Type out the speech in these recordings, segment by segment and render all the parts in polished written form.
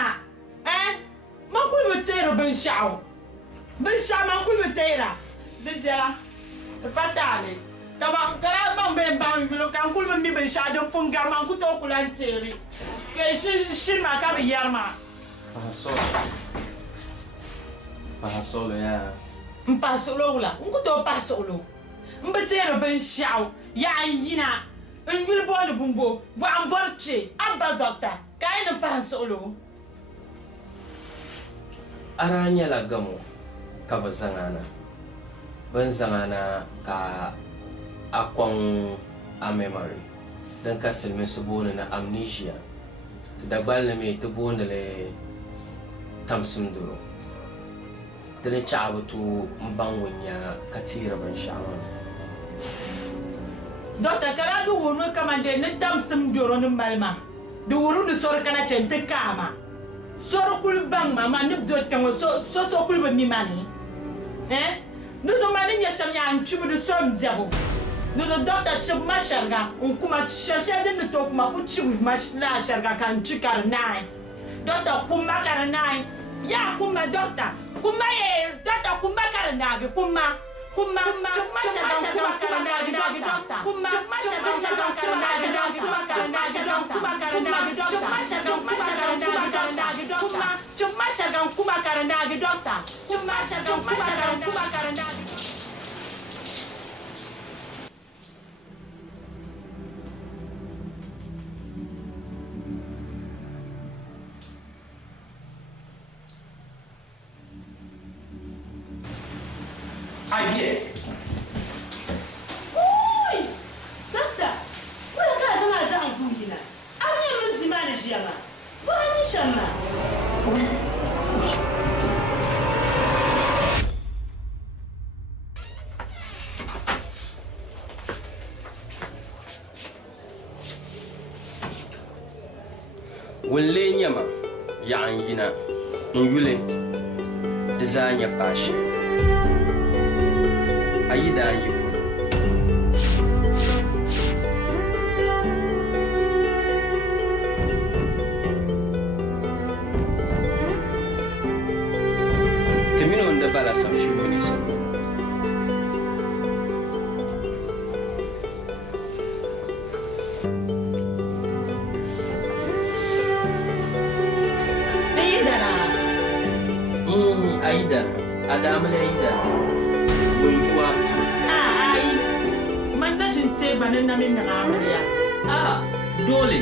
yina man kul bi teeri binshaɣu man kul bi teera di viɛla di pa taali kara ban bɛ ban yuli kan kul bi mi binshaɣu din pun gari man ku too kula n teeri ka shiri ma ka bi yɛri ma paɣa solo yaa n paɣa suɣulo wula n ku too paɣa suɣulo n bi teeri binshaɣu yaɣa n yina n yuli booni bumbo bɔɣa n bɔri kpe a ba dɔkta ka a yi ni paɣa suɣulo ara nyɛla gamo ka bi zaŋana bin zaŋana ka a kɔŋ a memory din ka silmiinsi booni ni amnesia dagbalini mi ti booni li tamsimdoro di ni chaɣa bi tu n baŋ wunya ka teeri binshaɣu dɔkta kara di wuhiri kamande ni tamsimdoro ni malima di wuhiri ni sɔri kana chɛn ti kaama sɔri kuli baŋ ma ni do kpɛŋɔ so kuli bi mi ma ni ni so ma ni nyɛ shɛm yaa n kpibi di so n biɛbu ni do dɔkta chibi ma shɛriga n kuma shɛli din ni to kuma ku chibi ma laa shɛriga ka n kpi ka di naai dɔkta kumma ka di naai yaa kumma dɔkta kumma dɔkta kumma ka di naagi kumma chibi ma shɛriga ka di naagi dɔkta kumma chibi ma shɛriga ka di naagi dɔkta kuma ka di naagi dɔkta chibi ma shɛriga ka di naagi dɔkta chibi ma shɛriga kuma ka di naagi dɔkta chibi ma shɛriga kuma ka di naagi Idea. Oi! Doctor, wala ka zama zan dungina. An yi mun jima da shi yamma. Ba ni shamma. wunle nyɛma yaɣa n yina n yuli di zaa nyɛ paashi a yi daa yi polo ti mini o ni bala sabishi minisa Aidana, Adamale Aidana. Wulkuwa. Ai, man nashin sai banin na min na amarya. Dole.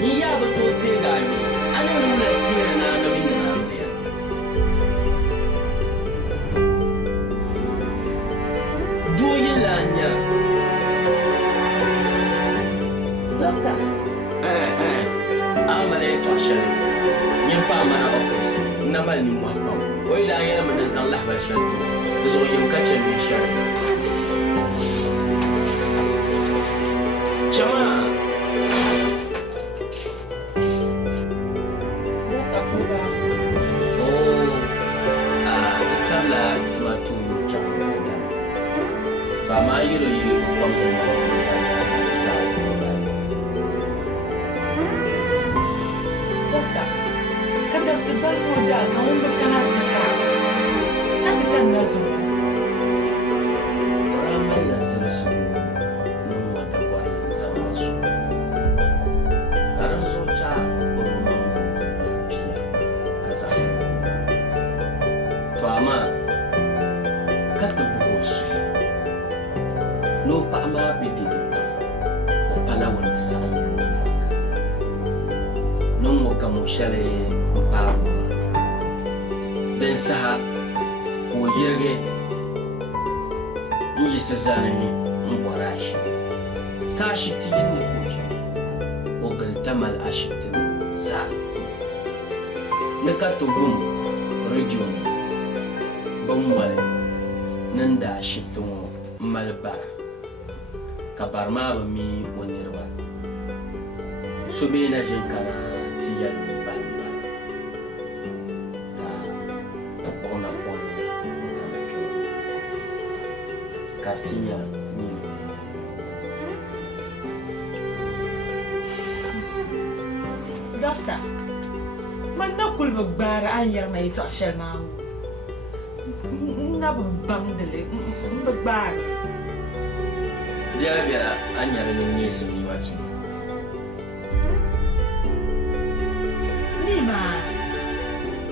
Ni ya ba to ce ga ni. Ana nuna tsira na ga min na amarya. Doye lanya. Doctor. Amale to shan. Yin pa mana office. Namal ni muhabbam. Wai da yana mun zan lahbar shanto. Da zo yin kace min shar. Chama. Sala tsmatu chama. Fama yiro yiro kwango ma. Sa ko ba. Doctor. Kada su bar ko za ka wanda kana da ka kati kan nazo ramai ya sirsu nun wanda kwarin zama su karan soja burman fiya ka sasa to amma kada buho su no pa ma bididi o pala wanda sai yo nun mo gamo shale den saha ko yirge yi su zanani in gwara shi ta shi ti yin da koke o galtamal a shi ti za na ka tugum radio ban wale nan da shi ti malbar ka bar ma ba mi wani ba so be na jin kana ti yan ba Kartinya ni. Doctor. Man na kul bagbar an yar mai to ashal ma. Na babang dele bagbar. Dia biar an yar ni sini watu. Ni ma.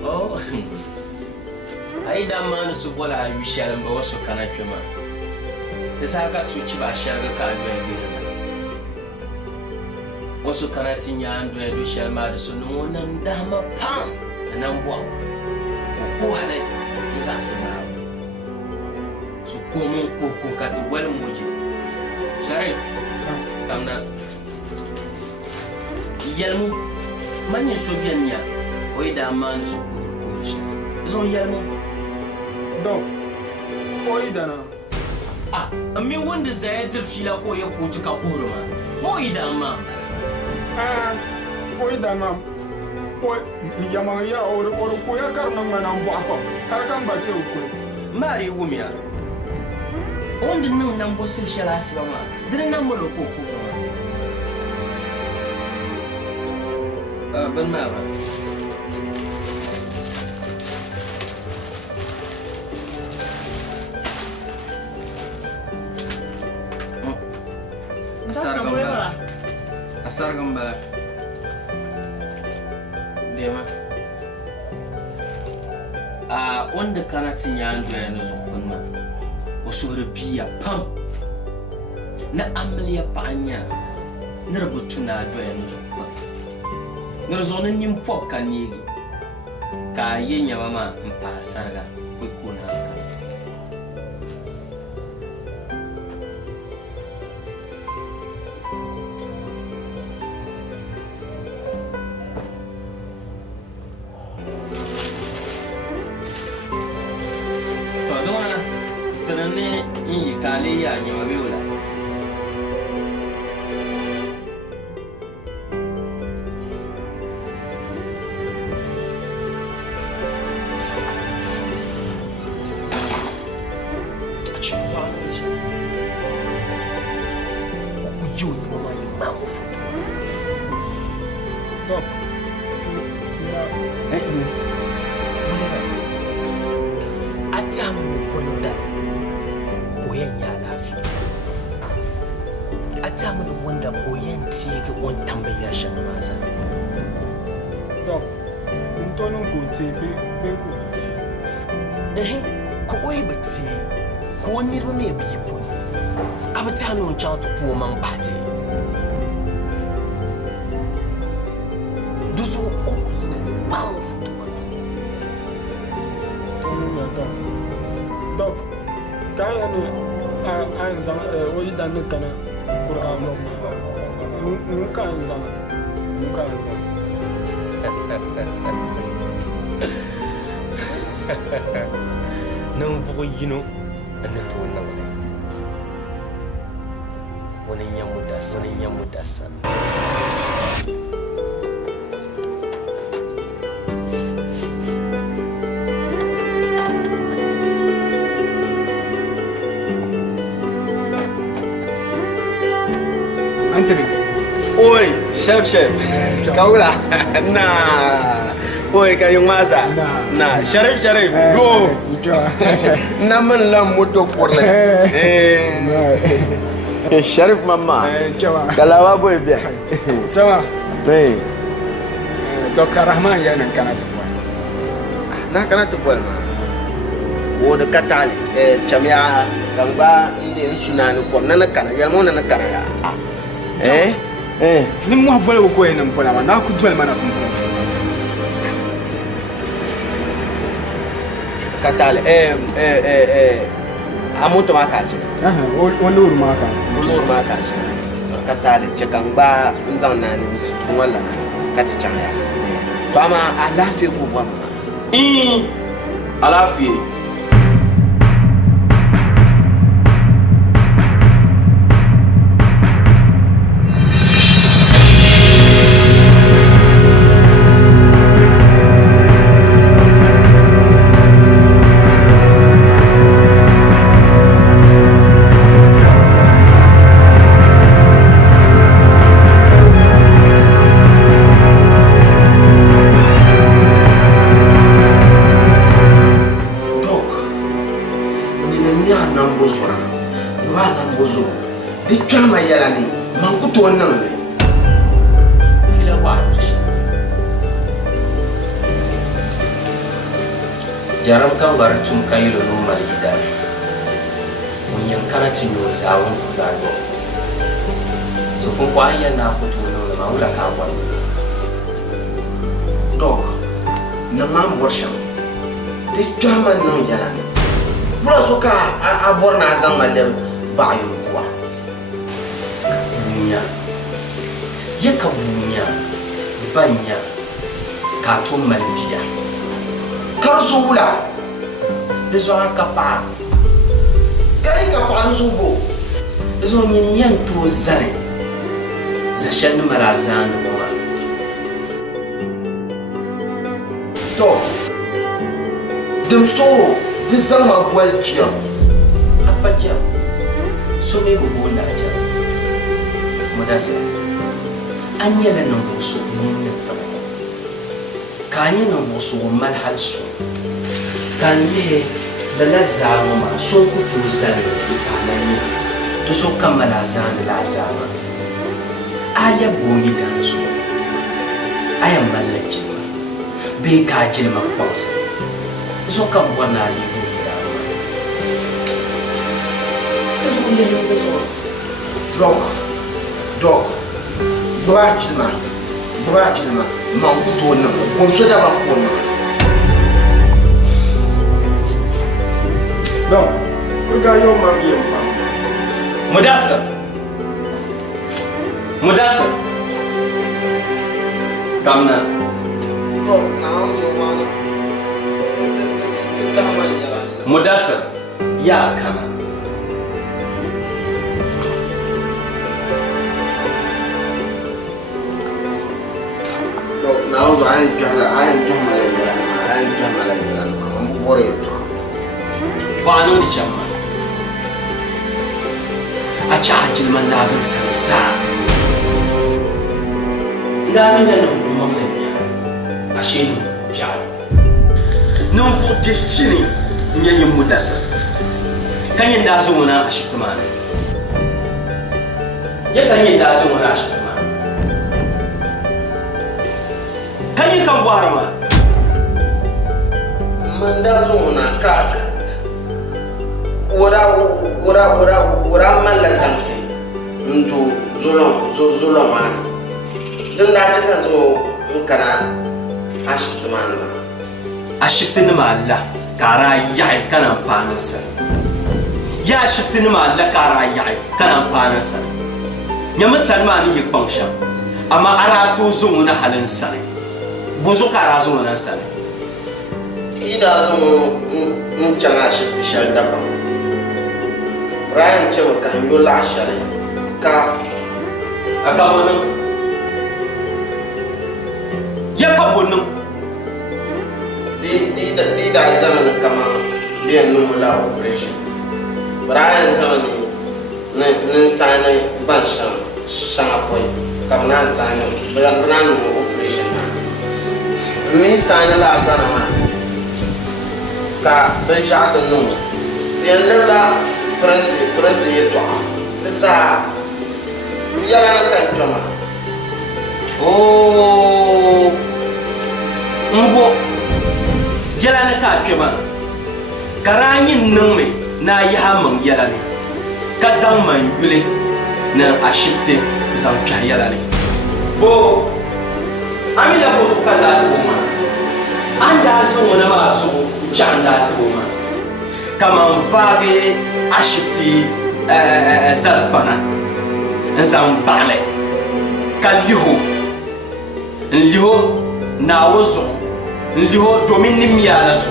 Oh. Ai da man su bola wi shalan ba wasu kana twema. Isa ka su ci ba shaga ka ga bi. Wasu karatin ya ando ya dushar ma da sunan wannan dama pam nan buwa ko hale mu za su na su komo ko ka to wal moji Sharif kamna yalmu manyi so bianya oi da man su ko shi zon yalmu donc oi dana mi wanda zai tafi la ko ya ko tuka koroma mo idan ma oi dana oi yama ya oro ko ya karna mana mbo apa har kan ba te ko mari wumiya onde não nan bosin shalasi ba ma dire nan mo ko ban ma ba asar gambala dema wanda kanatin ya ando ya no zukun ma wasu biya pam na amliya panya na rubutu na do ya no zukun na zonin yin pop kanili ka yenya mama mpa sarga ko na ka kali ya nyawa beula donc donc ntonon ko te be ko te ko oi bati ko ni ro me bi po abata no cha to ko man pate duzu o ma o futu tonon ya donc kaya ne an zan oi dan ne kana kurka no nunca nzan nunca não vou yino ana to na wani yamu da san Anthony Oi, chef. Kau lah. Nah. Oi, kayong masa. Nah, Sharif. Go. Naman lang moto porle. Sharif mama. Kalawa boy bien. Jawa. Dr. Rahman ya nan kana tukwa. Nah, kana tukwa ma. Wo da katali. Chamya gamba inde sunanu ko nana kana. Yalmo nana kana ya. Ni mo bole ko en mpola ma na ku tuel mana ku katale amoto makajina on lur makajina katale chekangba nzan nani mtitun wala kati chanya to ama alafi ku bwana alafi jaram kan bar tum kayilo no malida mun yankana tin yo sawun ku ga go so kun kwaya na ku to no ma wala ka kwa dog na mam borsham de chaman no yala ne bura so ka abor na zan malle ba yo kuwa bunya yaka bunya banya ka to malbiya kar so wula de zo ka pa kai ka pa so bo de zo nyin yan to zare za shan marazan no ma to dem so de zama bwal kiya apaja so me bo na ja mudasa anyela no so nin ne ta kanye no so man hal so kan le da na zama ma so ku to zare ta nan to so kamala zan la zama aya boyi da so aya mallaki be ka jirma kwansa so kan wana ne boyi da so ne so dog bura chilma mangu to nan kom so da ba ko na donc kurga yo mam yem pam Mudassir kamna dog na yo ma da ma yala Mudassir ya kana dog na yo ayin jahmala yala am bore to bano di shamma a chajil man na gan sansa ndami na no mamle a shenu pya no fu bi fini nyanyi Mudassir kanyin da zo na a shitmana ya kanyin da zo na a shitmana kanyin kan buharma manda so na ka wara mallan damse nto zulon mani din da cikin so kana ashitini ma Allah kara ya'i kana panansa ya ashitini ma Allah kara ya'i kana panansa nyama salmani yikpangsha amma arato zunguna halin sare buzo kara zunguna sare ida zo changa shiti shal daba Ryan cewa kan yola shale ka akabonin ya kabonin di da zaman kama biyan numula operation Ryan zaman ne sane ban shan apoy kam na sane ban operation na mi sane la gana ma ka ben shata no yan lebla prince yeto sa yala na kan toma oh mbo yala na ka twema karanyin nan mai na yi haman yala ne ka zan man yule na ashipte zan twa yala ne bo amila bo su kala ko ma anda so na ma so janda ko ma kaman vage ashipti sarbana zan bale kaliho liho na wozo liho domin nimiyala zo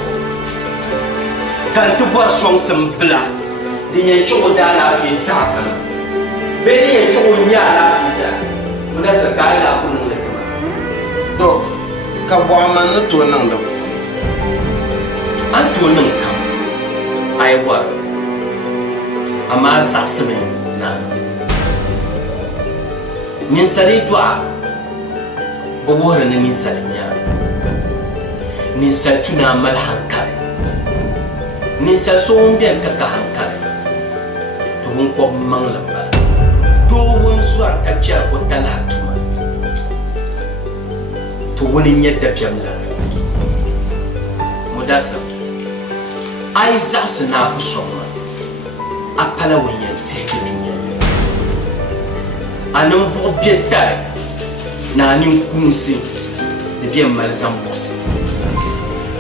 kan tubar song sembla di yen chogo da la fi sa be di yen chogo nya la fi sa muna sa kai la kunun le kama do ka bo man no to nan da an to nan kam ai wa amma sa sime na nin sare du'a bo wora na nin sare nya nin sare tuna mal hankali nin sare so mbian ka hankali to bun ko manglam ba to won suar ka jar ko talatuma to woni nyedda piamla Mudassir ai zaɣsi naaku soŋma a pala ŋun yɛn tihigi dunia a ninvuɣu be dari ni a ninkuunsi di be mali zambuɣusi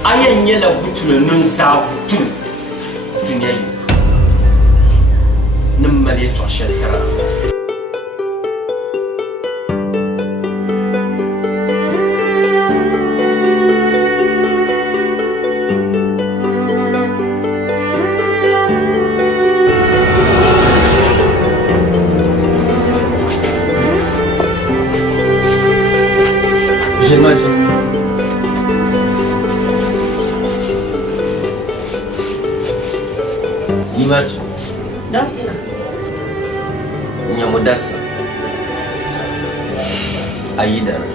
a yɛn nyɛla gutuli nin zaa gutulu dunia yi ni mali yɛltɔɣa shɛli tira J'imagine. Imagine. Doctor. Nyamudasa Aidana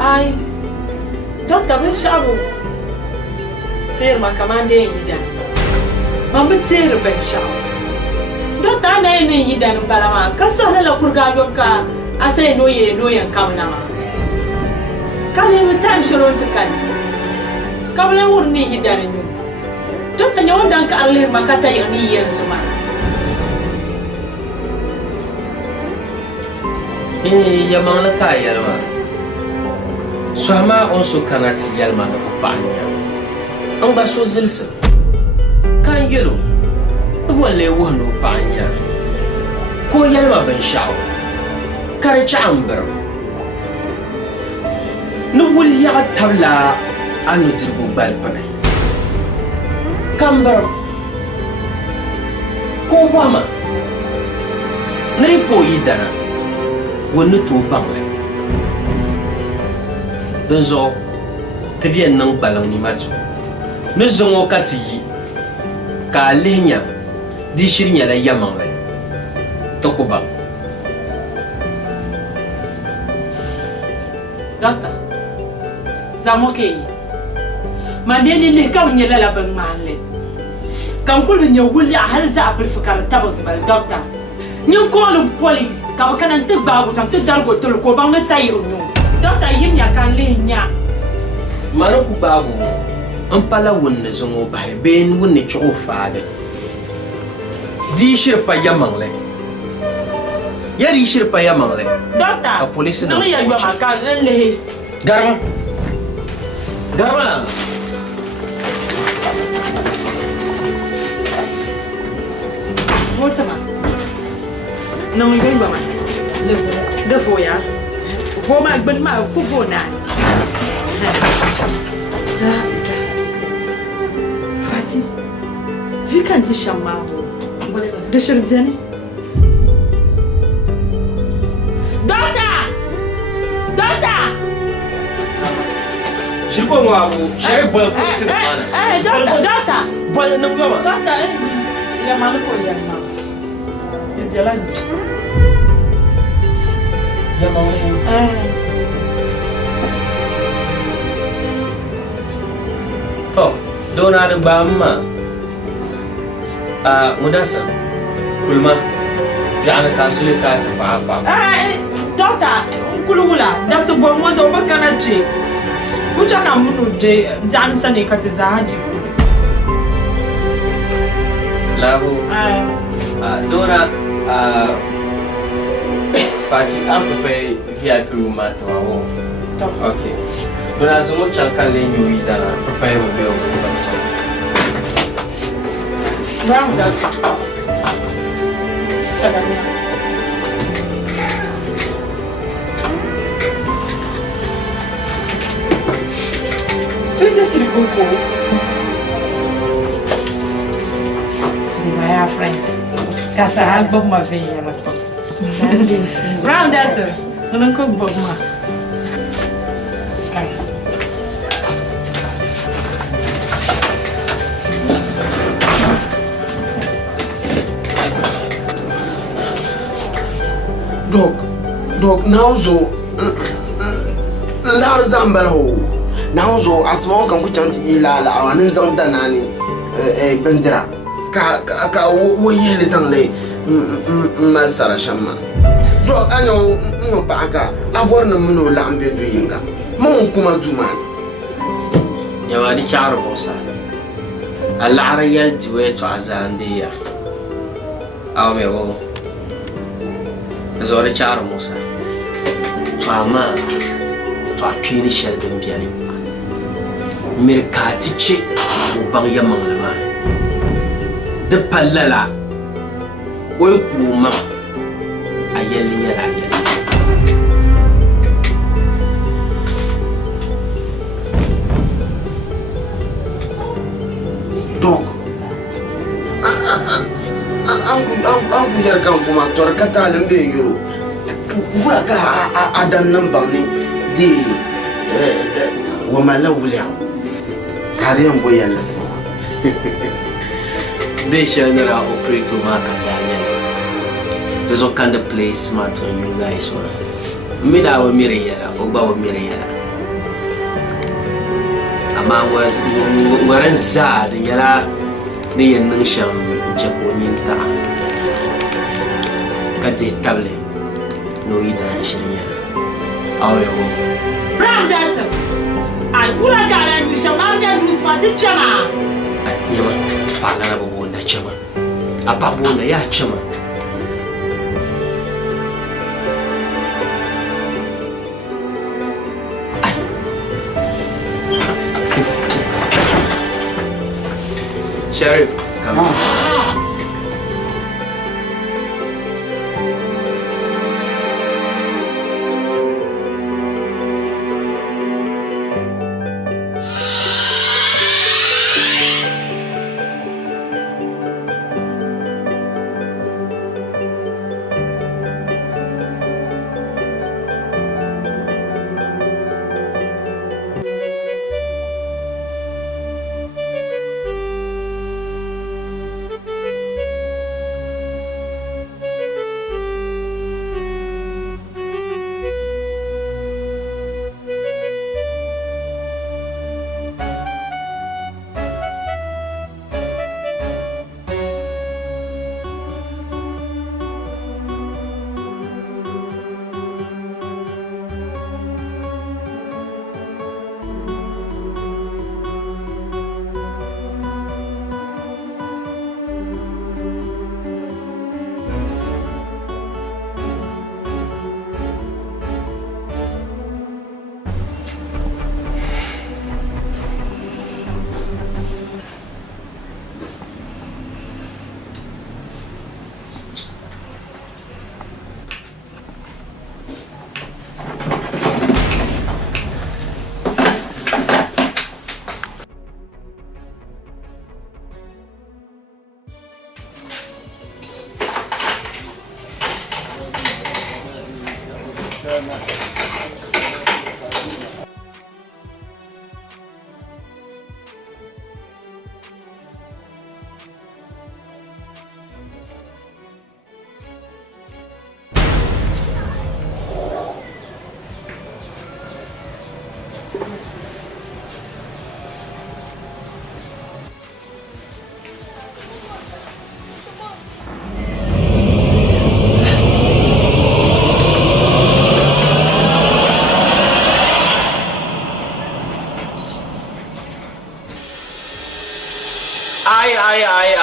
Ai, doctor bin shabu. Tsir ma kamande yi dan. Man bi tsir ban shabu. Doctor na yin yi dan balama. Kaso hala kurga yonka asai no yan kamna ma. Kale mi time shiro tikan. Kabla wurni yi dan ni. Doctor nyawan dan ka arle makata yani yen suma. yamangla ka yɛlma sohama on so kana ti yɛlma ka o paɣa nya n gba so zilisi kan yɛlo n bɔnle wuhi ni o paɣa nya ka o yɛlma binshɛɣu ka di chaɣa n birim ni wuli yaɣa tabila a nudirigu gbalipini ka n birim ka o bɔhima ni di pa o yi dana wani to bangle don zo ta biyan nan balan ni mato ni zongo ka ti yi ka lenya di shirnya la yamangle to ko ba Doctor. Zamoke yi. Mandeni le ka nyela la ban malle. Kan kulu nya wuli a har za a bil fikar tabar bal doctor. Nyin kolum police ka ba kanan te babu tam te dargo tol ko ba meta yi onyo doctor yim ya kan le nya mara ku babu an pala wonne zongo bai ben wonne cho faade di shirpa yamangle yari shirpa yamangle doctor a police no ya yo ma ka le garma volta ma não me vem mais de voia vou mais bem mais vou na Fati vi kan ti chamar de Shirdzani Dada shirko mo abu shere bol police na mana Dada bol na ngama Dada ya malu ko ya ma jalan yamangle to dona da bamma mudasa kulma jana kasule ka ta ba doctor kulugula da su bon wazo bakana ce kucha ka munu je jan sane ka ta zahadi labo dona Fati an prepare VIP room at our okay. But as much as can lend you that prepare your bills. Round up. So just the coco. My friend. Casa album ma veia na foto. Round dancer. Não cook bob ma. Dog now zo lar zambal ho now zo asmo kan ku chanti ila la awanin zan danani bendira ka wo yele zangle mal sara shamma dog anyo no paka abor na muno lambe du yinga mon kuma juma nyama di charo Musa Allah arayal tiwe to azandiya aw me wo zore charo Musa to ama to akini shel dum biani mirkati ce bang yamang lama de pallala oy kuma ayelin ya la donc an kun yɛrɛ kan fɔ ma tɔrɔ ka taalen bɛ yen yɔrɔ wula ka a dan nan ban ni de wamala wuli kare yan bɔ yɛlɛ de shannara operator ma ka daniel there's all kind of play smart on you guys one me da wa mire yara o ba wa mire yara amma waran za da yara ne yannin shan jagonin ta ka je table no yi da shirin yara awe wo ram dasa ai kula gara du shamam da du smart chama ai yama fa na babu na chama apa bo na ya chama Sheriff, come on.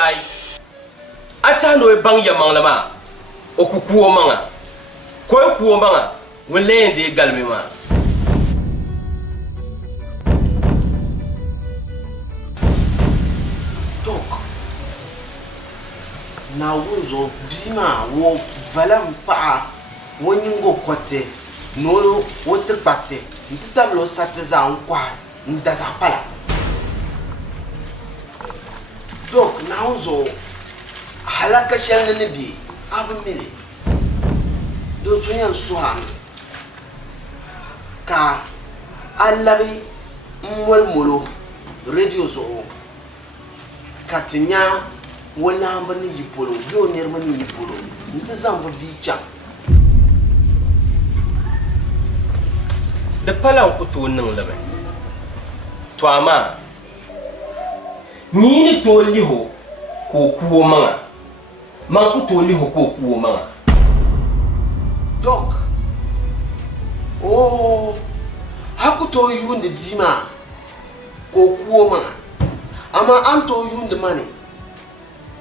ai ata no e bang ya mang lama o ku kuo manga ko e kuo manga wele de galmi ma donc na wunzo bima wo valam pa wonyingo kote nolo wote pate ntitablo sateza nkwa ndaza pala donc na wunzo halaka shan ne bi abin mini don sunyan suhan ka allabi mwal molo radio zo katinya wala bani yipolo yo ner mani yipolo nti zamba bicha de palan ku to nan labe to ama ni ni to liho ko kuwo manga man ku to liho ko kuwo manga donc oh hakuto yundi bzima ko kuo ma ama anto yund mani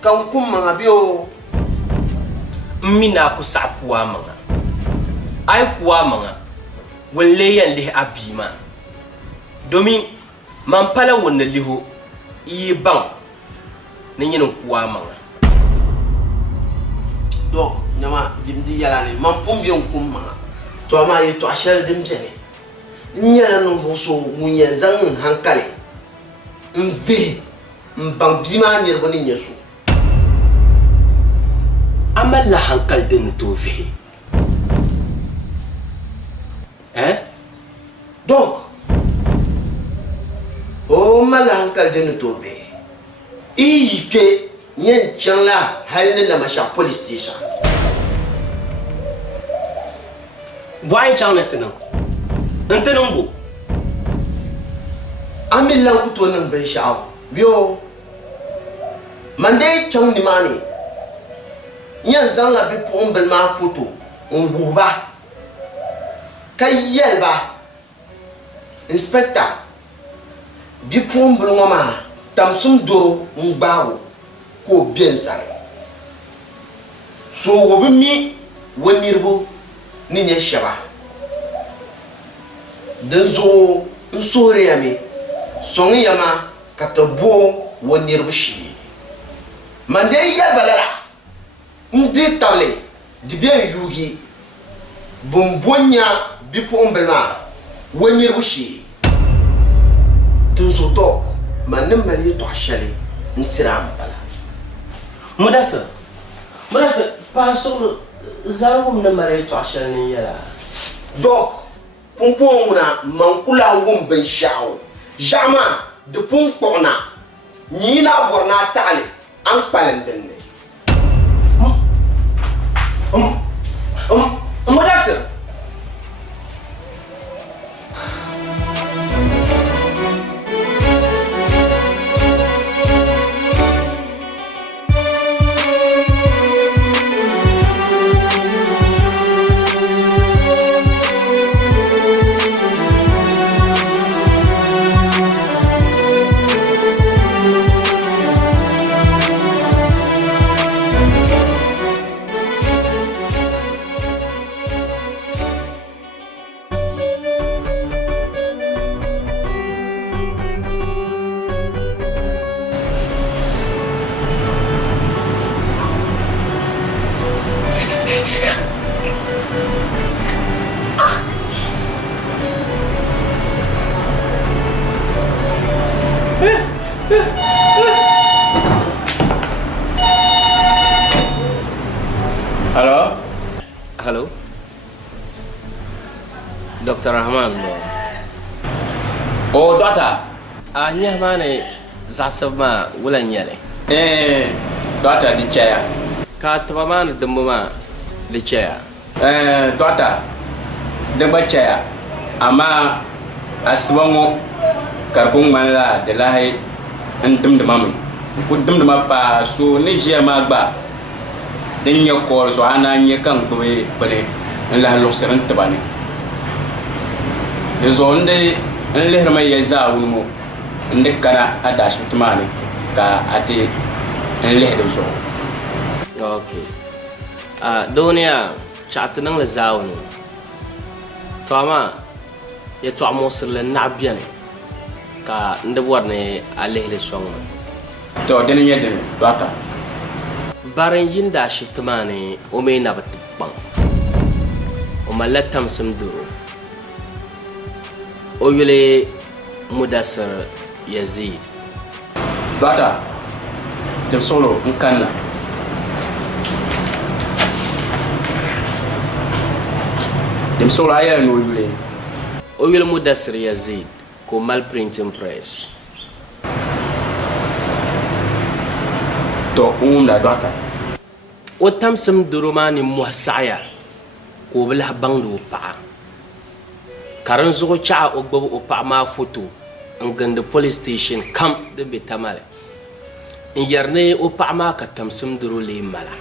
kan kum ma bio mina ku sa kuwa manga ai kuwa manga walle yan lih abima domin man pala wonna liho yi bang ne yin kuwa manga donc nyama dimdi yala ne man pum bion kum ma to ma yi to ashal dim jene nyala no voso munya zang hankale mve mbang bima nyer boni nyesu amalla hankal din to fi donc o mala hankal din to be ike yen chanla halne la masha police station boy chawne tenan antenan bo amillan kuto nan ban sha'aw biyo mande chawni mani yan zan la bi pombel ma photo on buba kayelba inspector bi pombel ngoma tamsum doro ngbawo ko bien sare so wo bi mi wonirbo ni nya shaba dan zo nsore yami songi yama katabo wonirbo shi mande yelbalala ndi table di bien yugi bombonya bi pombelma wonirbo shi tunso tok manem mali to ashale ntiram bala mudasa pa so zarum na mare to ashane yala donc pompomuna mankula wum ben shao jama de pompona nyina borna tale an palendenne mudasa Hello? Dr. Rahman. Oh, doctor. Nya mane zasama wulan yale. Doctor di chaya. Ka tabaman dumma di chaya. Doctor. Damba chaya. Ama aswango karkung mala de lahi ndum de mami. Pudum de mapa so ni jema gba. Den ya ko so ana nye kan ko be bane la lo seran tabani de zonde en le ma ya za wulmo inde kana ada shutmani ka ate en le de zo Okay. Dunia chat nang la zawnu. Tama ya to amosir le nabiane ka nde warne ale le songa. to den yeden doctor Baran yinda shiftumani o me na batbang o malatam samduro o yule mudassir yazid doctor de solo nkanna dem solo aya no yule o yule mudassir yazid ko mal printing press to da doctor o tam samduro mani muhsaya ko blah bangdu pa karan zugo cha o gbobo o pa ma photo ngande police station camp de betamale in yarne o pa ma ka tam samduro le mala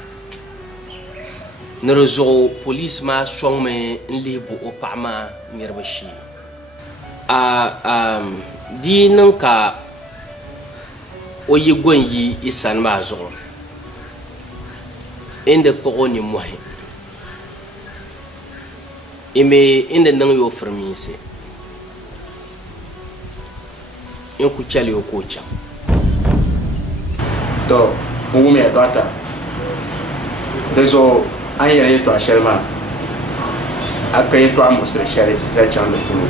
nrezo police ma songme nlibu o pa ma mirbashi di nan ka o yi gon yi isan ma zo inda ko ni muhi ime inda nan yo firmise in ku chali yo ko cha to mu me data dezo an yare to ashelma akai to amusre shari za chan da tulu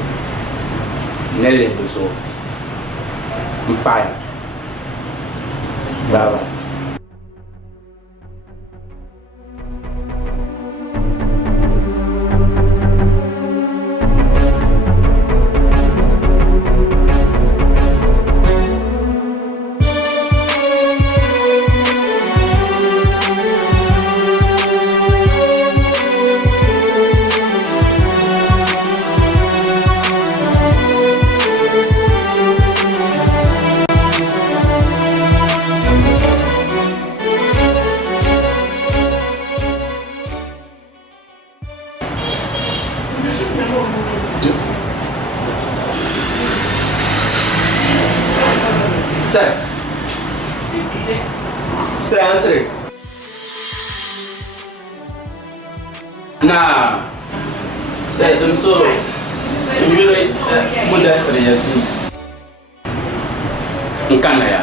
nelle dezo mpaya baba C'est entré. na C'est comme ça. Yuri Mudassir Yazid. nkana ya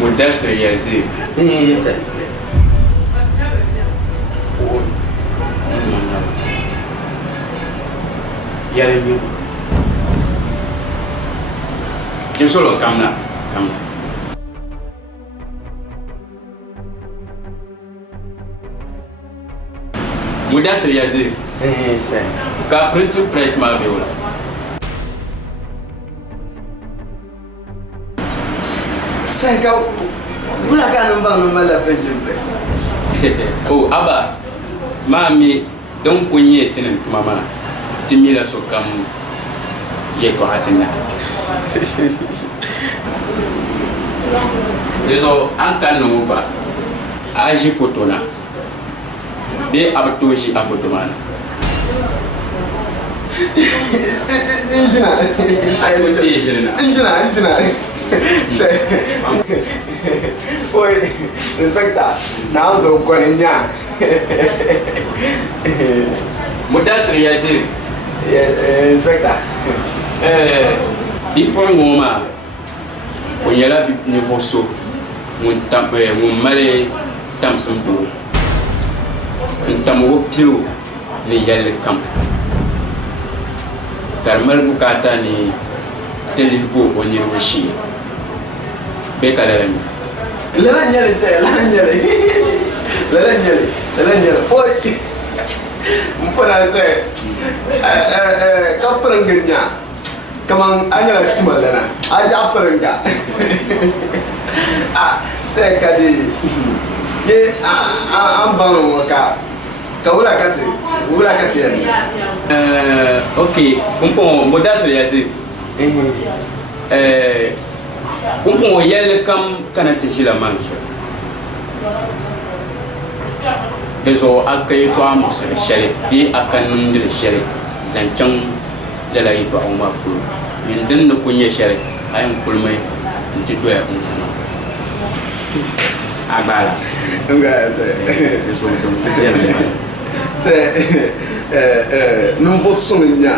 Mudassir Yazid C'est. yale ni jesolo kamna Mudassir Yazid C'est. ka printing press ma be wala C'est quand vous la gagnez pas normal la printing press. oh aba mami don kunye tinin mama timila so kam ye ko atina deso an kan no ba aji photo na be abtoji a photo mana Injina. C'est. Oi, inspector. Now so konya. Mudassir Yazid Inspector. Bipon ngoma ko yala ni foso mun tambe mun male tamsum do ntam woptiru ni yalle kam karmal bukata ni telebo onir wishi be kala mi La nyale c'est la nyale. Oi. Mpona c'est kaprangnya. Kamang anyala timalana. Aja pranga. C'est kadi. Ye ambano ka. Kaula kati yan. okay kumpo Mudassir Yazid kumpo yalle kam kana tishila manso deso akay to amos shari bi akan nundir shari zancan dalai to amma ku min dinna kunye shari ayan kulmai nti doya unfuma agala Nga c'est. deso dum jemme C'est nous vous souvenir.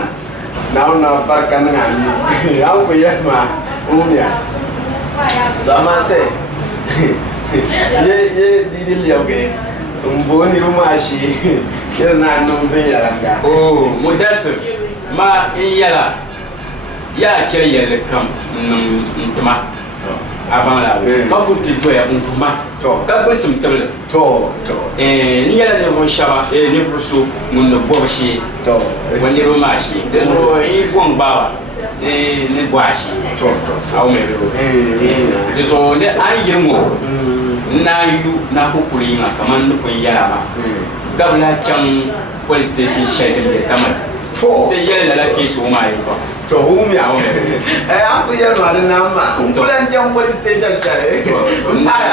Na barka na ngani. Au ko yema umya. Zama c'est. Ye didi lioge. Mboni rumashi. Kira na nombe yaranga. oh Mudassir ma yala ya kere yele kam ntuma avant la ba ko ti to ya unfuma ka besim table To. ni yala ne mo shaba ne fuso mun no boshi To. wani roma shi da so yi gon baba ne gwashi To. aw me ro da so ne an yirmo na yu na kokuri ma kaman nufin yara ma gabla can police station shaidin da kamar To. ta yala la ke su ma yi ba To umya. Aku ya mari nama. Bulan jam police station share. Empire.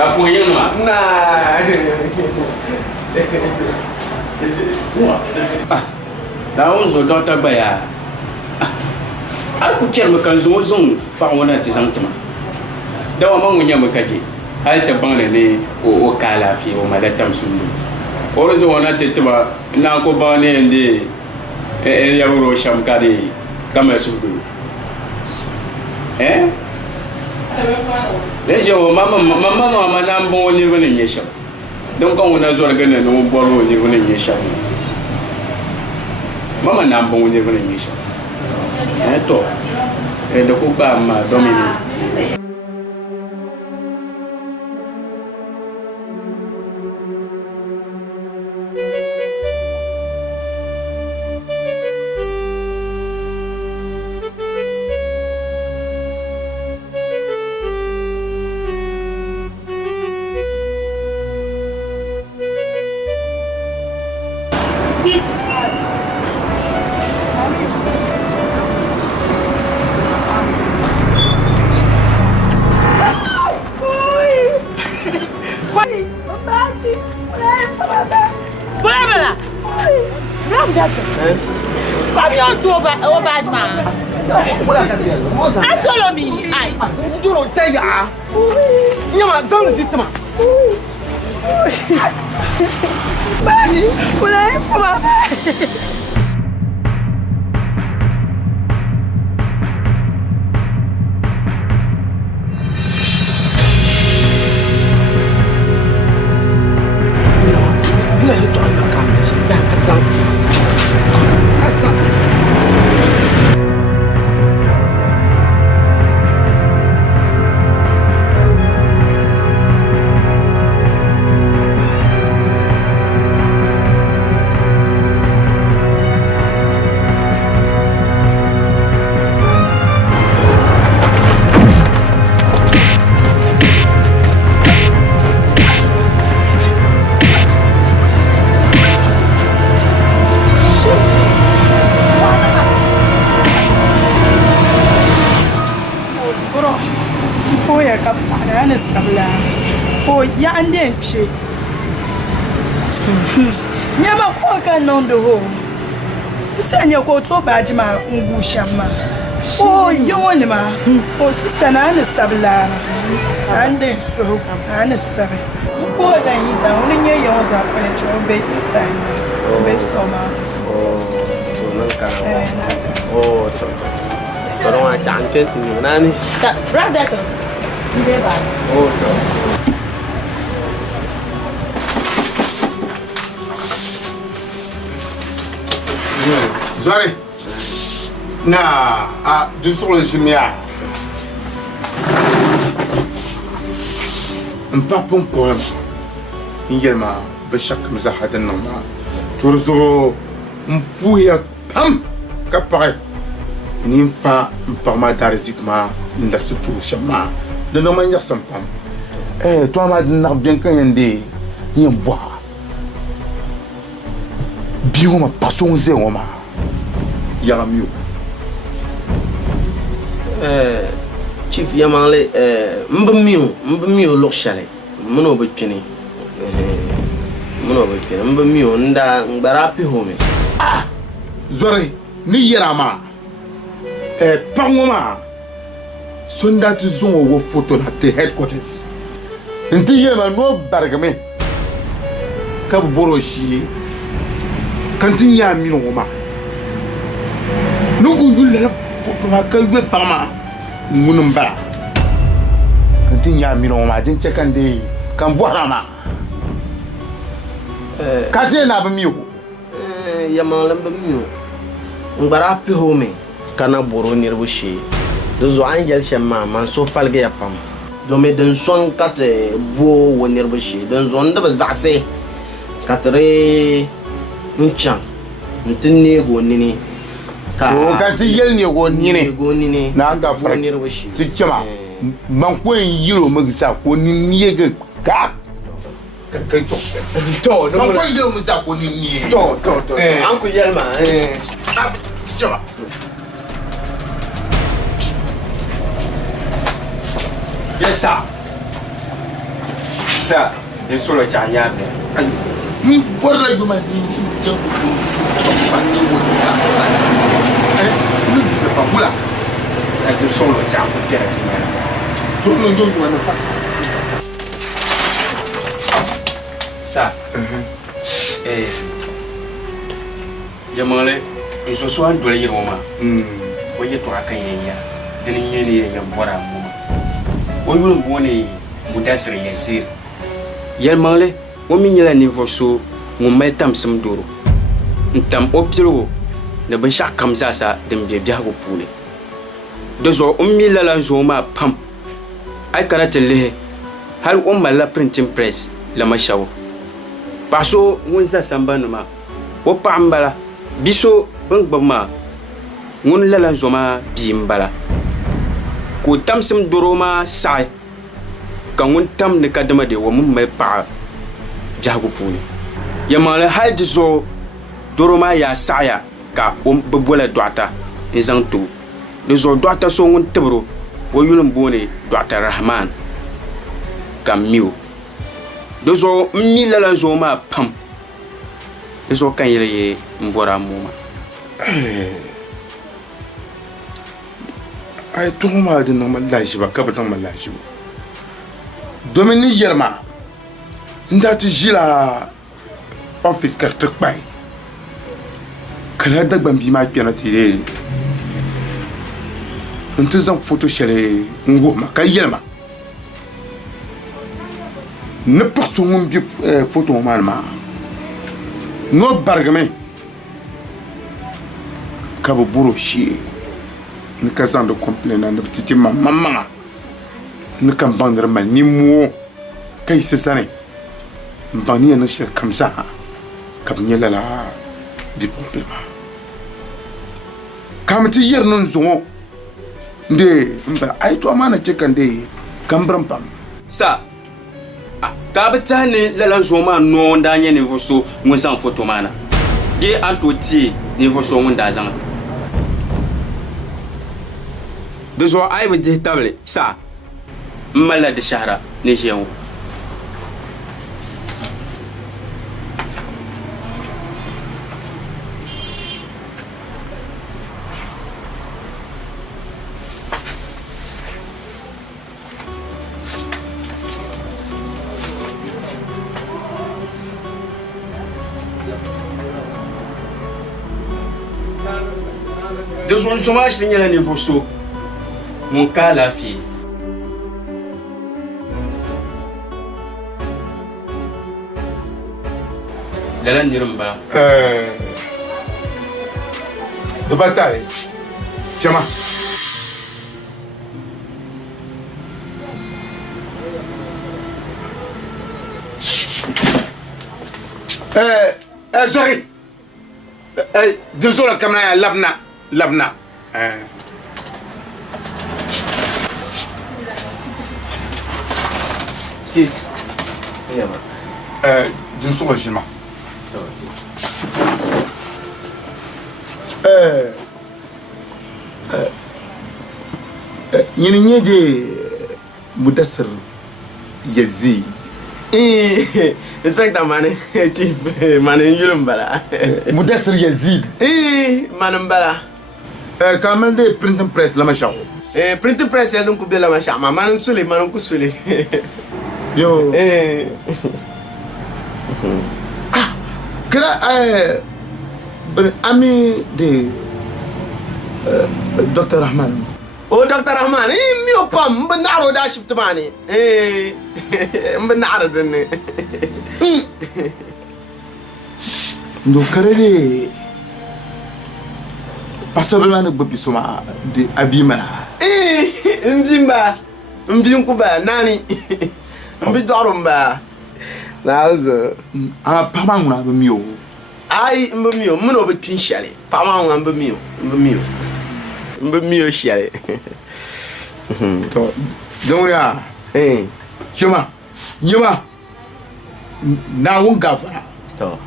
ka pu yin ma na on zo doctor baya al ku ker makan zo zon fa wona ti santima da wa man munya makati hal ta bangale ne o kala fi o malatam sundu o zo wona tetba na ko ba ne ndi e ya buro sham kadi kama sundu lejo mama na mbon ni bane nyesha don kan wona zo daga ne no bolo ni bane nyesha mama na mbon ni bane nyesha to da ku ba ma domini Sanya ko to baji ma ngusha ma. Oh yoni ma. Oh sister na ana sabla. Ande so ana sabe. Ko la yi da woni nye yon za fa ne tro be sign. Be stoma. Oh nan ka. Oh to. Ko ron a chan chen tin na ni. Da brother so. Be ba. Oh to. Zare na du sur le chimia un papon kolam ingelma bashak mzahadan noma turzo mpuya pam kapare nimfa mpama darzikma ndafsutu shama de no manya sampam toi ma dinar bien kan yande yemboa bioma passion ze woma yaramio chief yamanle mbamio lokshale muno betwini mbamio nda ngbarapi home zore ni yarama pangoma sonda ti zongo wo photo na te headquarters nti yema no bargame ka boroshi kantin ya mi no ma nugu yulle photo ma ka ywe pama munum ba kantin ya mi no ma din chekande kan boarama ka je na ba mi ho yamanle mbamio ngbarapi home kana boro nirbu shi dozo angel shema man so falge ya pam do me den son kate bo wonirbu shi den zon da bazase katre nchan ntinne go nini ka o kan ti yel ne go nini na ga fara nirbu shi ti chama man ko yiro magisa ko ni yega ka kai to no man ko yiro magisa ko ni to anku yelma chama Yes, sir. Sa, il solo chanya be. Ay, bora do mani jam ko pani woni ka. Lu bisa pa bula. Il solo chanya be ti na. To no ndo wana pas. Sa. Jamale, il so so an dole yiro ma. Ko ye to aka yenya. Dinin yene ya bora mu. O yulu boni Mudassir Yazir. Yel mangle, o mi nyela niveau so ngum mai tam sim doro. Ntam opsiro ne ban sha kamsa sa dim be biya go pule. Dozo ummi lala zo ma pam. Ai kana tele har umma la printing press la mashawo. Paso ngun za sambanu ma. O pambala biso bangbama ngun lala zo ma bimbala. Ko tam sim doro ma sai ka ngun tam ne kadama de wo mun mai pa jago puni ya mala haldi zo doro ma ya saya ka bobola doata izantu de zo doata so ngun tebro wo yulum bone doata Rahman kamiu de zo milala zo ma pam de zo kan yele mbora muma Ay to ma de no malaji ba ka ba tan malaji. Dominique Yerma, ndati jila office carte bay. Kala dag bambi ma piano tire. Ntuzan photo chere ngoma ka Yerma. Ne porso mon bi photo malma. No bargame. Ka bo buro shi. Ni kazan de complain na petite maman. Ne kan bandre mal ni mo kay sesane mbani na shi kamsa kam nyela la di problema kam ti yer non zo nde mba ay to mana chekande kambram pam sa ka bata ne lalan zo ma no ndanye ne voso mun san photo mana ge antoti ne voso mun da zan de zo ay be table sa mala de shahra ne jeun de son chômage signale niveau so mon cas la fille Dalan nirumba. De bataille. Chama. Sorry. Désolé, caméra, labna. Si. D'une seule régiment. Nyini de Mudassir Yazid. Inspector mane chief mane yulum bala. Mudassir Yazid. Manam bala. Kamel de printing press la macha. Printing press ya dun ku bela macha ma man sule man ku sule. Yo. Kira ami de Dr. Rahman. Oh Dr. Rahman, mi opam benaro da shift mani. Benaro denne. Ndo karele pasabla na gbopi soma de abimala. Mjimba. Mjimkuba nani. Mbidorumba. Nazo. Pamanguna bemio. Ai mbemio, muno betwin shale. Pamanguna mbemio. Mbemio shale. To donya. Chuma. Nyuma. Na won gava. To.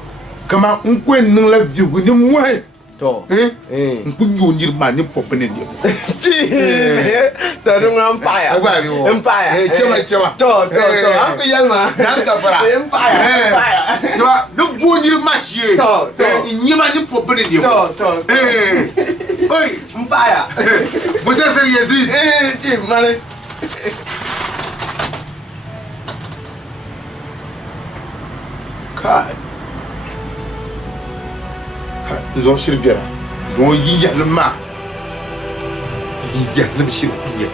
Kama unkwen nung la vigu ni mwe. To. Nkunyo nyirma ni popene ni. To dum empire. Empire. Chewa. To. Am yalma. Danka para. Empire. Yo, no bo nyirma shie. To. Nyima ni popene ni. To. Oi, Empire. Bote se yezi. Ti mane. Kai. Zo shirbiara. Zo yiyalma. Yiyalma shirbiya.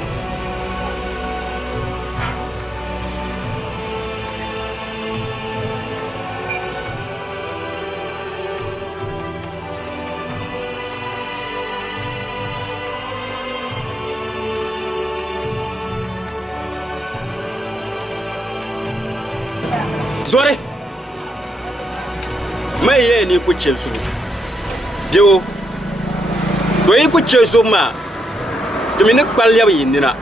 Zore mai ye ni ku chelsu dio do yi ku chelsu ma to mi ne kpal ya yin dina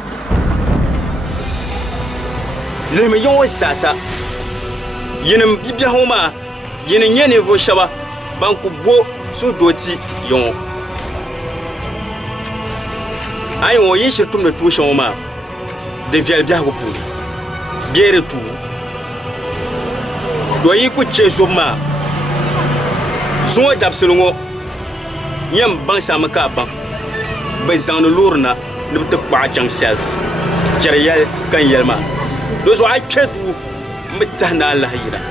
le me yon sasa yinim bibia ho ma yin nye ne vo shaba banku bo so doti yon ay wo yin shirtum de tusha ho ma de vial bia ko puli biere tu do yi ku chelsu ma Zon d'absolument yam bang sama ka bang bezan lurna ne te pa jang sels jariya kan yelma do so ai chetu mutana Allah yira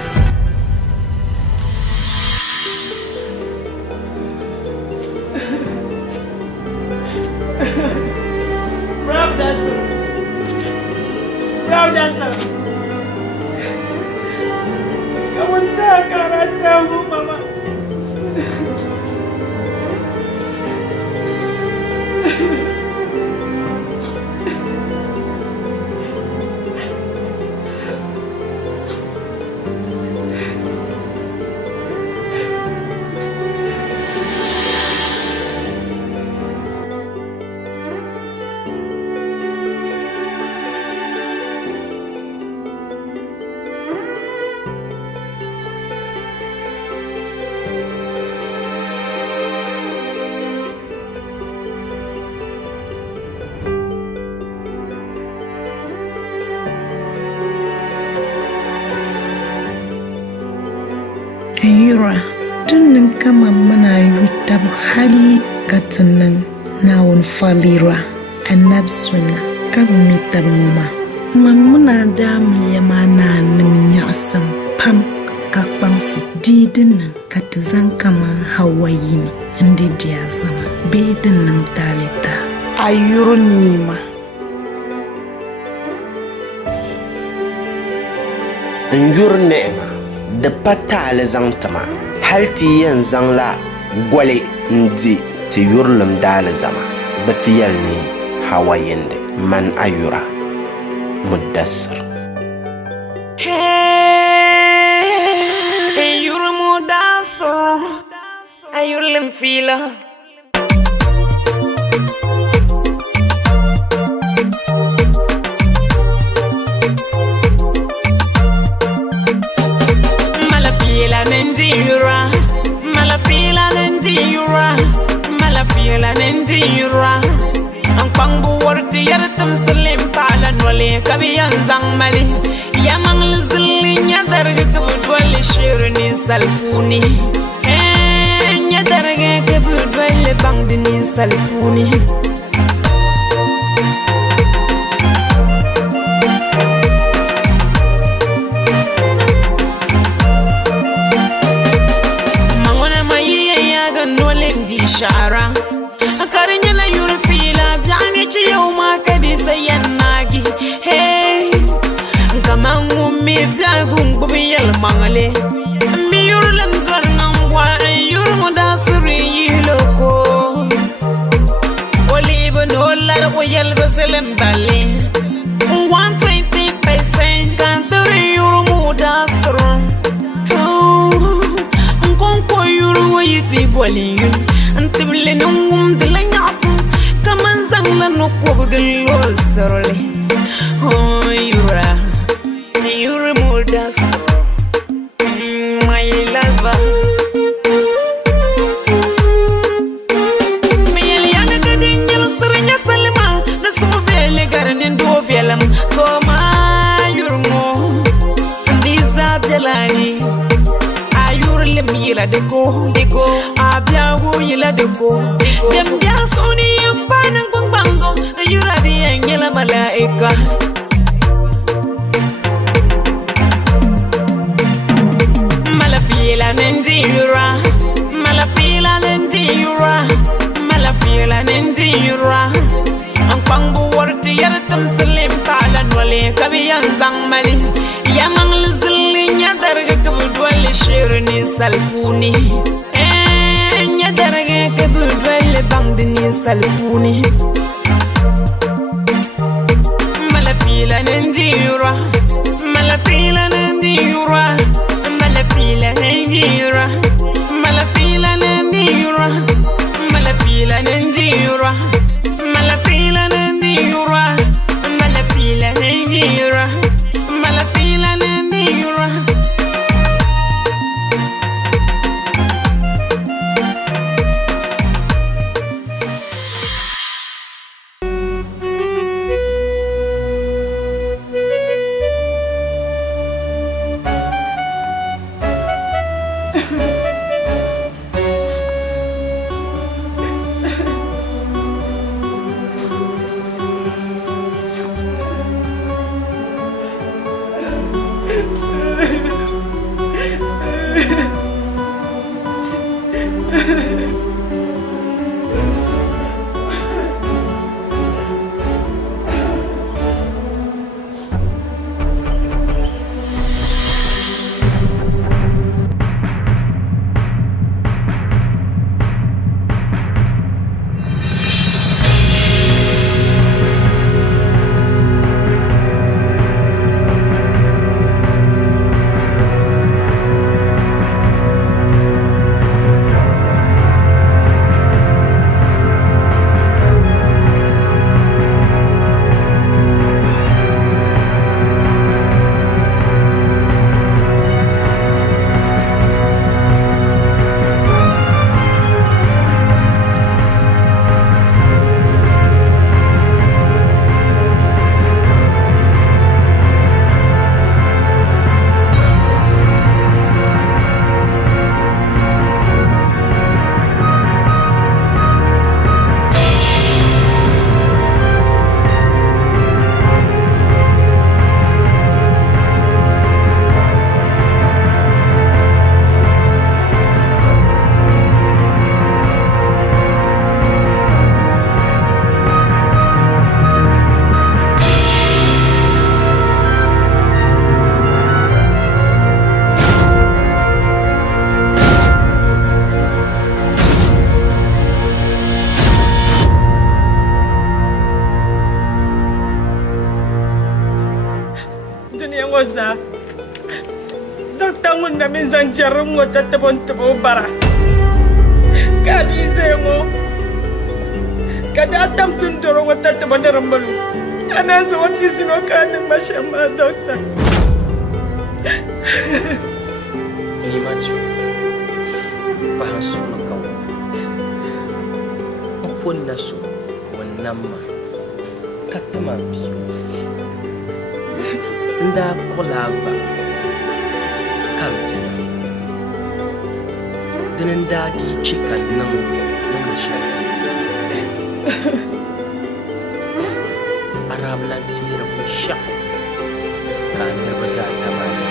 Brother come on tell mama Ayura, tunan kama mana yutab hali katanan na won falira anab sunna kabmi tabuma mamuna damliya mana nan yasam pam kakpansi didin katazan kama hawayini indi dia sama bedin nan talita Ayuru nima. Nyur ne'ma da patale zang tama halti yan zang la gwale ndi ti yurlum dale zama bati yalni hawayende man ayura mudassir ayura mudassir ayurlim fila Malafila nendira ang pangbuwar diyar tamsalim palan wale kabiyan zang mali yamang lizilin ya darga kabudwale shirni salpuni ya darga kabudwale bangdini salpuni shara akarinya la yurfila byani ci yau ma kadi sayan nagi hey kama ngumi byagun bubiyal mangale mi yurlam zwarnan wa yur mudasri yiloko oliban dollar ko yal basalam bale 120% kan tare yur mudasru ko yur wayiti bolin antibli nungum dilanyafu kaman zangla nokko bugilosarole oh yura mudas my lover yila deko abia wo yila deko dem bia soni yambana ngbanzo yura di yela malaika malafila nendira malafila nendira malafila nendira Angpangbu warti yartam salim palan wale kabiyan zang mali Yamang lizili nyadarga kabudwale shirni salpuni Nyadarga kabudwale bangdini salpuni Malafila nandira Malafila nandira Malafila nandira Malafila nandira Malafila nandira Malafila nandira Malafila nandira Malafila nandira Ngoza Doktangun na minsan jarum ngota tebon-tebo bara Kadi zemo Kada atam sundoro ngota tebon rambalu Ana zawati sino kanin mashama doktor Ni macho Pahaso makaw Upon naso Wanama Katamampi Nda kolagba Kampia Dinenda di chicken nang shan Arab lantira busha Kanir baza tamani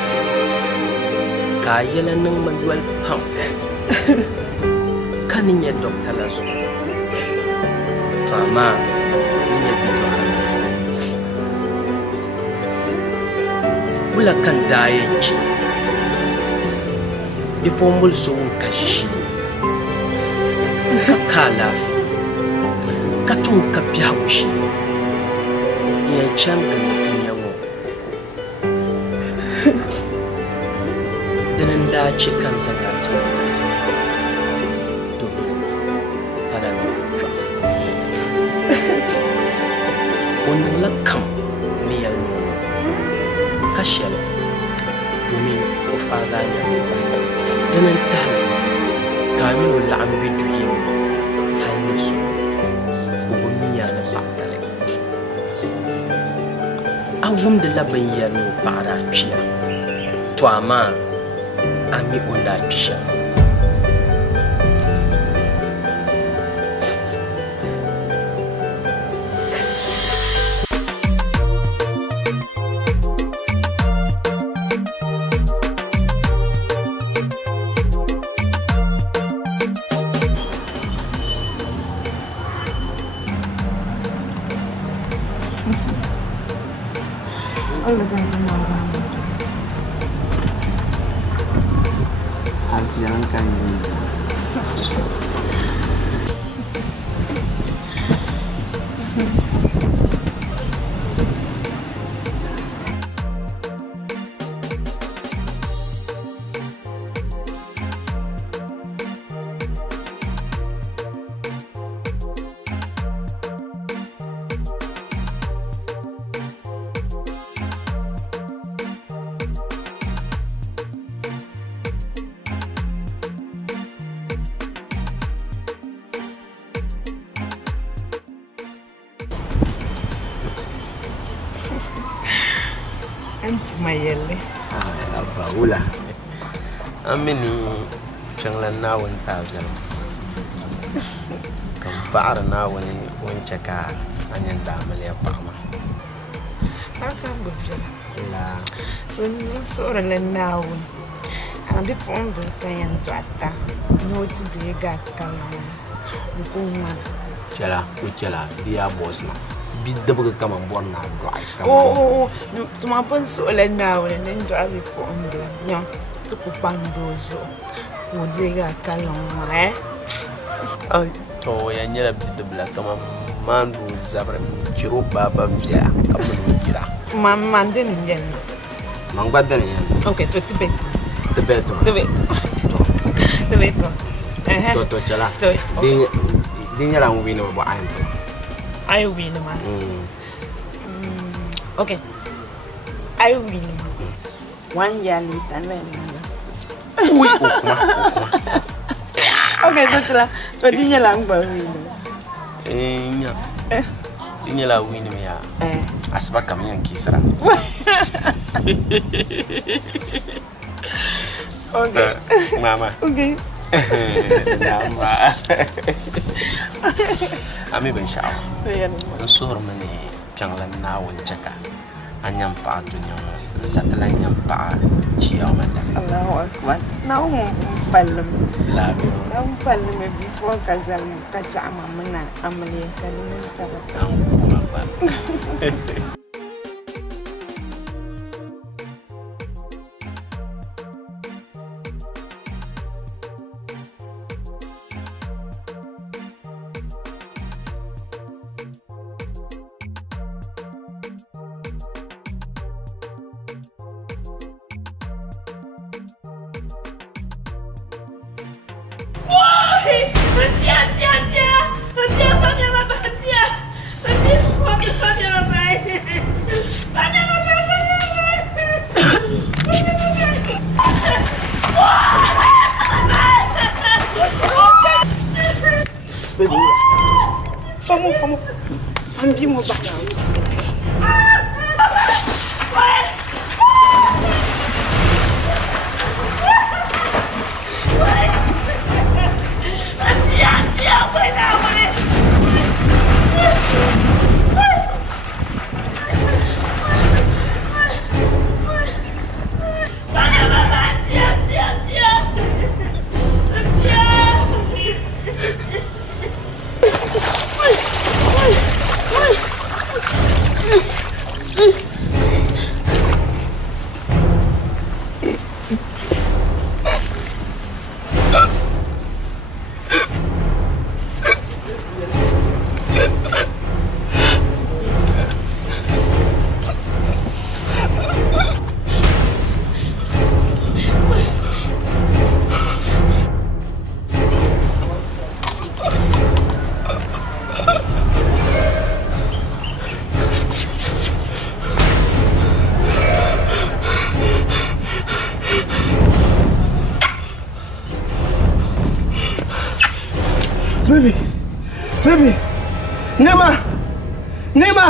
Kayala nang manual pam Kaninya doktor lazo Tama Ninya bito Mula kan dayenci Ipombul soun kajishi Kakalafi Katun kapiawishi Yenchan kan dunia mo Denenda chikan sangat sangat Dumi Pada nufujaf Unang lakam Miyal Kasyal Dumi Ufaganya Danan tahan Kami ulang biduhin Hanisu Hukumiya na paktalik Awam de laban yanu para pia Tuama Ami unda pisha Afian kan ni. أنت ما يلي Paula. Amini changlan na wan tabjal. Kam para na wani wancha ka anyan damal ya pama. هكا بفجل La صورة للناون أنا بفهم بكيان تعتا نوت ديجا كلام بكون chala ku chala dia boss na. Bidda buga kama bon na do ay kama. oh tuma pun sola naun nen do abi fom bla nya tu ku pandozo mo diga kalon Ay to ya nyala bidda bla kama mandu zabra chiro baba vya kama no gira. mamma den nyen Mang badda ne yan. okay to tibet Tebet. tibet To chala. to Di nyala mu wino bo ay. I win ma okay I win ma one year later Uy okma. okay to la to dinya lang ba win Nya. Di nyala wino mi ya. Asba kam yan kisra. okay Mama. okay Nama. Ami ben sha'awa. yeah Wani suhur mani kyanglan na wancaka. An yan pa'a duniya mu. Satalan yan pa'a ciyawa mandala. Allahu akbar na pallam Labi. na pallam before kazal ka chama mana amaliya kalimin ta An kuma ba. Famo fambi mo ba Baby, Nima!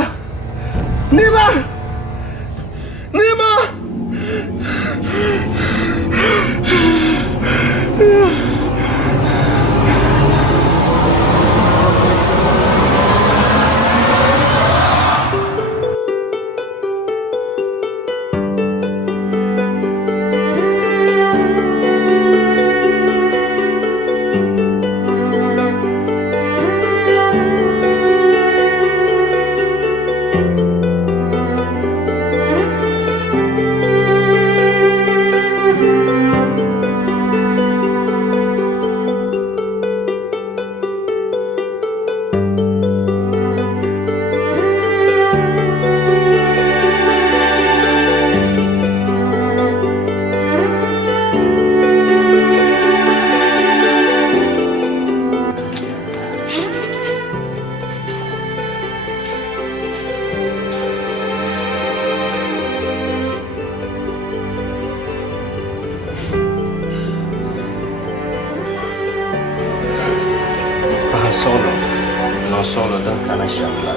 solo don kana shamba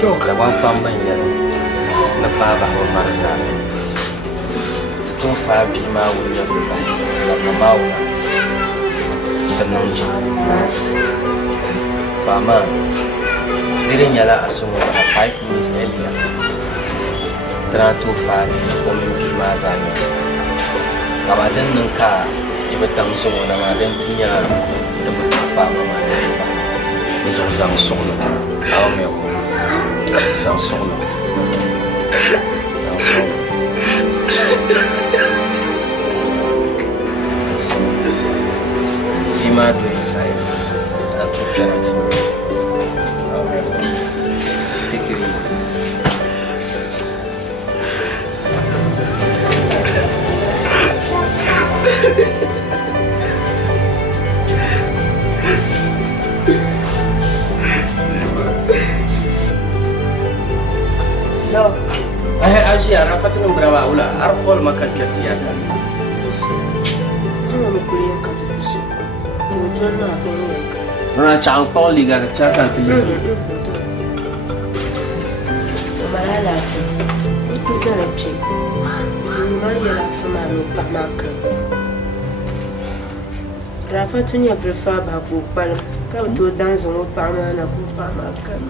da wan pamban yaro na baba wa marza to fa bi ma wuya ba na mawa da nan ji fama dirin yala asumo 5 minutes earlier trato fa ko min bi ma zanya abadan nan ka iba dang so na ma dan tinya da mutum fama ma da ba ni zo zang solo aw me ko zang solo ima do insai ta to charity aw me ko take it easy. No. Asia Rafatin berapa ulah alkohol makan ketiakan. Cuma kuliah kata tu suka. Tujuan nak kuliah kan. Nona cangpol liga cakap tu. Malah lagi. Itu serapi. Mana ialah famanu pak makan. Rafatin ya berfah bahagu pal. Kau tu dan semua pak mana aku pak makan.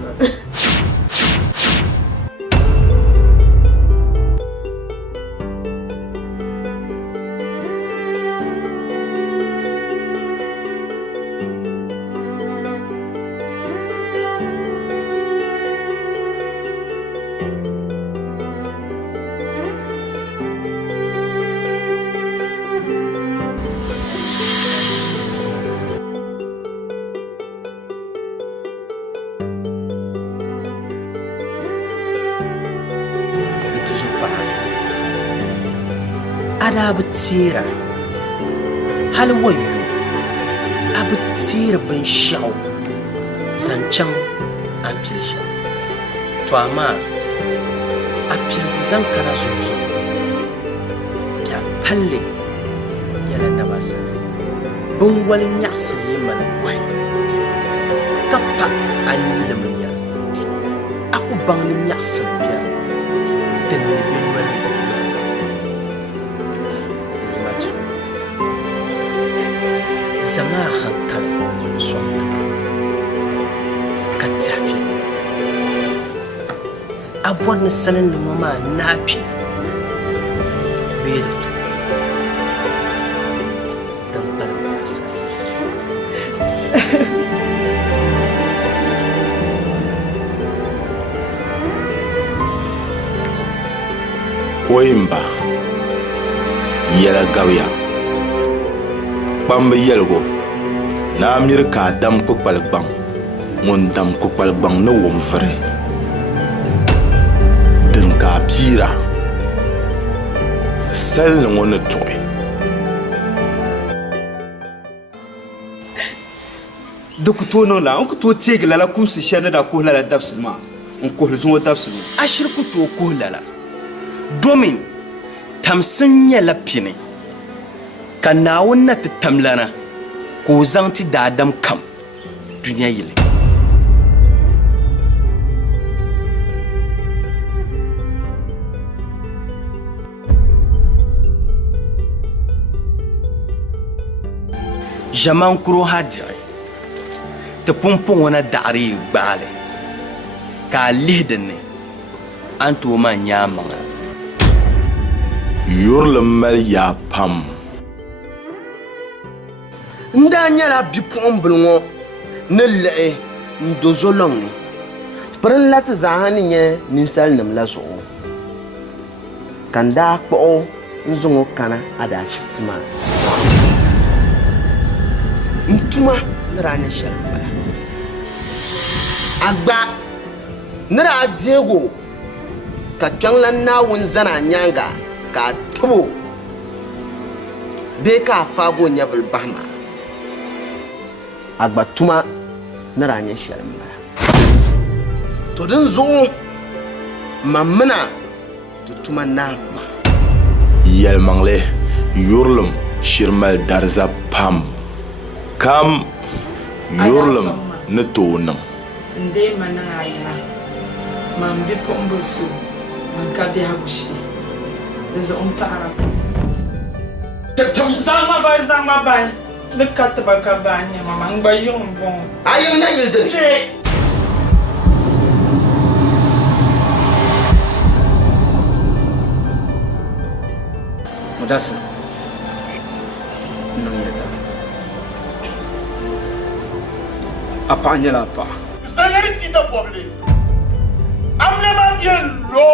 Ada betira hal wayo abetira ban shaw zancan apil shaw to amma apil zan kana so ya palle yala na basa bun wal nyasi mana wai kappa anyi da manya aku bangin nyasi biya dan bin wal zama hankali son ka tafi abuwar sanin da mama nafi bai da tu don balbasa Oyimba yɛla gabiya kpambi yɛligu na miri ka a dam kpukpali gbaŋ ŋun dam kpukpali gbaŋ ni wum viri din ka a piira sali ni ŋɔ ni tuɣi di ku tooi niŋ la n ku tooi teegi lala kumsi shɛli ni daa kuhi lala dabsili maa n kuhili zuŋɔ dabsili a shiri ku tooi kuhi lala domin tamsin nyɛla pini ka Naawuni na ti tam lana ka o zaŋ ti daadam kam duniya yili ʒamankuro ha diɣi ti pumpɔŋɔ na daɣiri yi gbaali ka a lihi dinni an tooi maa nyaamaŋa yurili mali yaa pam n daa nyɛla bipuɣimbila ŋɔ ni liɣi n do zolɔŋ ni pirin la ti zaaha ni nyɛ ninsalinima la zuɣu ka n daa kpuɣi n zaŋ o kana adaashibiti maa n tuma ni daa nyɛ shɛli n bala a gba ni daa deego ka kpɛŋla Naawuni zani a nyaaŋa ka a tibo bee ka a faagi o nyɛvili bahi maa a gba tuma ni daa nyɛ shɛli n bala to din zuɣu mamina ti tuma naam maa yɛlimaŋli yurilim shiri mali dariza pam kam yurilim ni tooi niŋ ndee ma niŋ a yina man bipuɣimbi so man ka biɛhigu shee di zuɣu n paɣara zaŋ ma bai di ka tiba ka baa nyɛma man gba yiŋ n bɔŋɔ a yiŋ na yili dini Mudassir niŋ yɛta a paɣa nyɛla a paɣa Zangari ti da bɔbili amle ma biɛn lo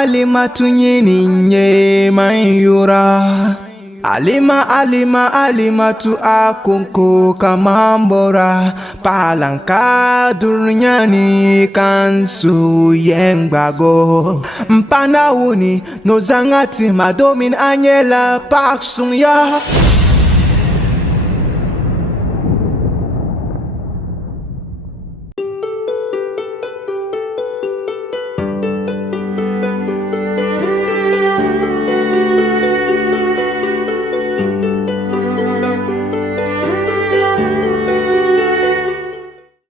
Alima tunyini mayura Alima tu akunko kamambora palanka dunyani kansu yengbago mpana wuni no zangati madomin anyela paksung ya